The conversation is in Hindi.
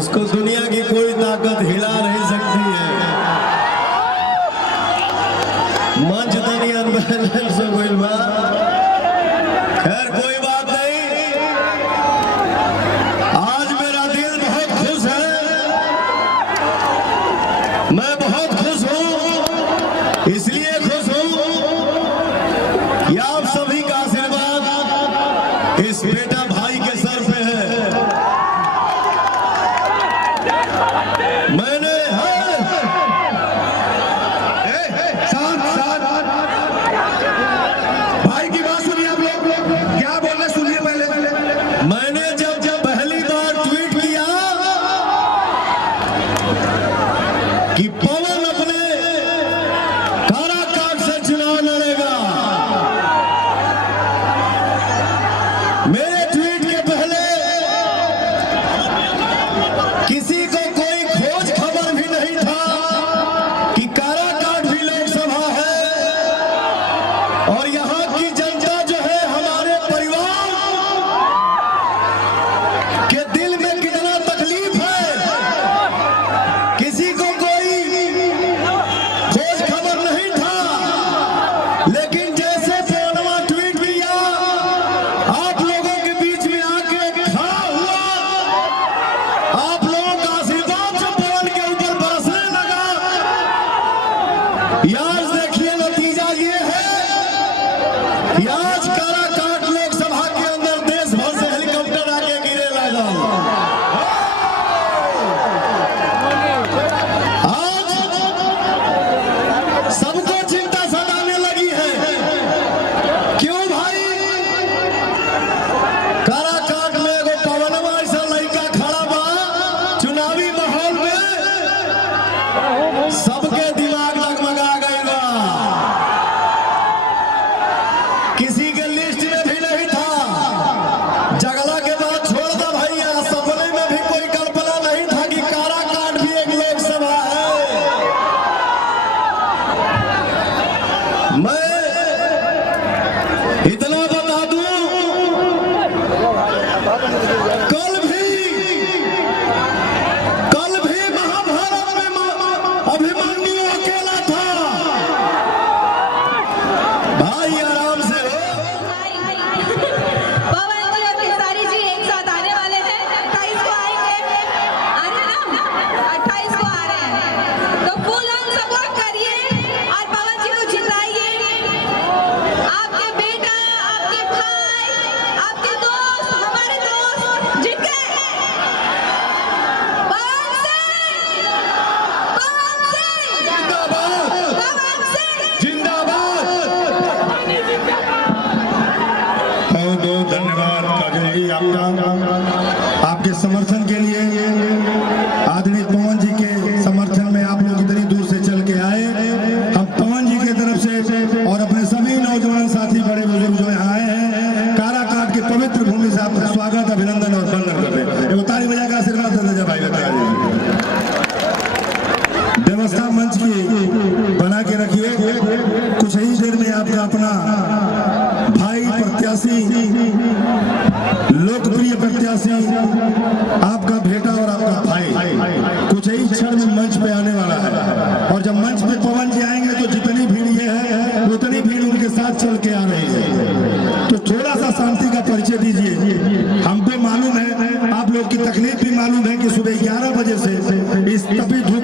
उसको दुनिया की कोई ताकत हिला नहीं सकती है। मंच तनी अनबैलेंस हो गइल बा। खैर कोई बात नहीं, आज मेरा दिल बहुत खुश है, मैं बहुत खुश हूं। इसलिए खुश हूं कि आप सभी का आशीर्वाद इस बेटा भाई के सर पे है। मैंने भाई की बात सुनिए, आप लोग क्या बोल रहे सुनिए पहले। मैंने जब पहली बार ट्वीट किया कि पवन अपने काराकाट से चुनाव लड़ेगा, मेरे ट्वीट के पहले किसी को कोई खोज खबर भी नहीं था कि काराकाट भी लोकसभा है और यहाँ की जनता जो है हमारे परिवार के दिल में कितना तकलीफ है, किसी को कोई खोज खबर नहीं था। लेकिन जैसे पवनवा ट्वीट किया, आप लोगों के बीच में आके खड़ा हुआ, आप लोगों का आशीर्वाद जो पवन के ऊपर बरसने लगा, आज देखिए नतीजा ये है कि आज काराकाट लोकसभा के अंदर देश भर से हेलीकॉप्टर आके गिरे लगा। आज सबको चिंता सताने लगी है। क्यों भाई? काराकाट में एगो पवनवा ऐसा लड़का खड़ा बा, चुनावी माहौल में सबके दिमाग डगमगा गइल बा। किसी के लिस्ट में भी नहीं था। जगला के बाद छोड़ दो भैया, सपने में भी कोई कल्पना नहीं था कि काराकाट भी एक लोकसभा है। मैं इतना बता दूं, कल भी महाभारत में अभिमन्यु अकेला था। भाई आराम से हो। पवन जी और खेसारी जी एक साथ आने वाले हैं, 28 को आएंगे। आ रहे हैं ना, 28 को आ रहे हैं, तो फुल ऑन सपोर्ट करिए और पवन जी को जिताइए। आपके बेटा, आपके भाई, आपके दोस्त, हमारे दोस्त जीत गए। पवन सिंह जिंदाबाद। बहुत बहुत धन्यवाद काजल जी आपका, आपके समर्थन के लिए। आदरणीय पवन जी के समर्थन में आप लोग इतनी दूर से चल के आए। हम पवन जी की तरफ से और अपने सभी नौजवान साथी, बड़े बुजुर्ग जो यहाँ आए हैं, काराकाट की पवित्र भूमि से आपका स्वागत, अभिनंदन और वंदन करते हैं। एक ताली बजा के आशीर्वाद देते जा भाई। बता दीजिए व्यवस्था मंच की बना के रखिए। कुछ ही देर में आपका अपना भाई प्रत्याशी, लोकप्रिय प्रत्याशी, आपका बेटा और आपका भाई कुछ ही क्षण में मंच पे आने वाला है। और जब मंच पे पवन जी आएंगे तो जितनी भीड़ ये है उतनी भीड़ उनके साथ चल के आ रही है। तो थोड़ा सा शांति का परिचय दीजिए। हमको मालूम है, आप लोग की तकलीफ भी मालूम है कि सुबह 11 बजे से इस तपी धूप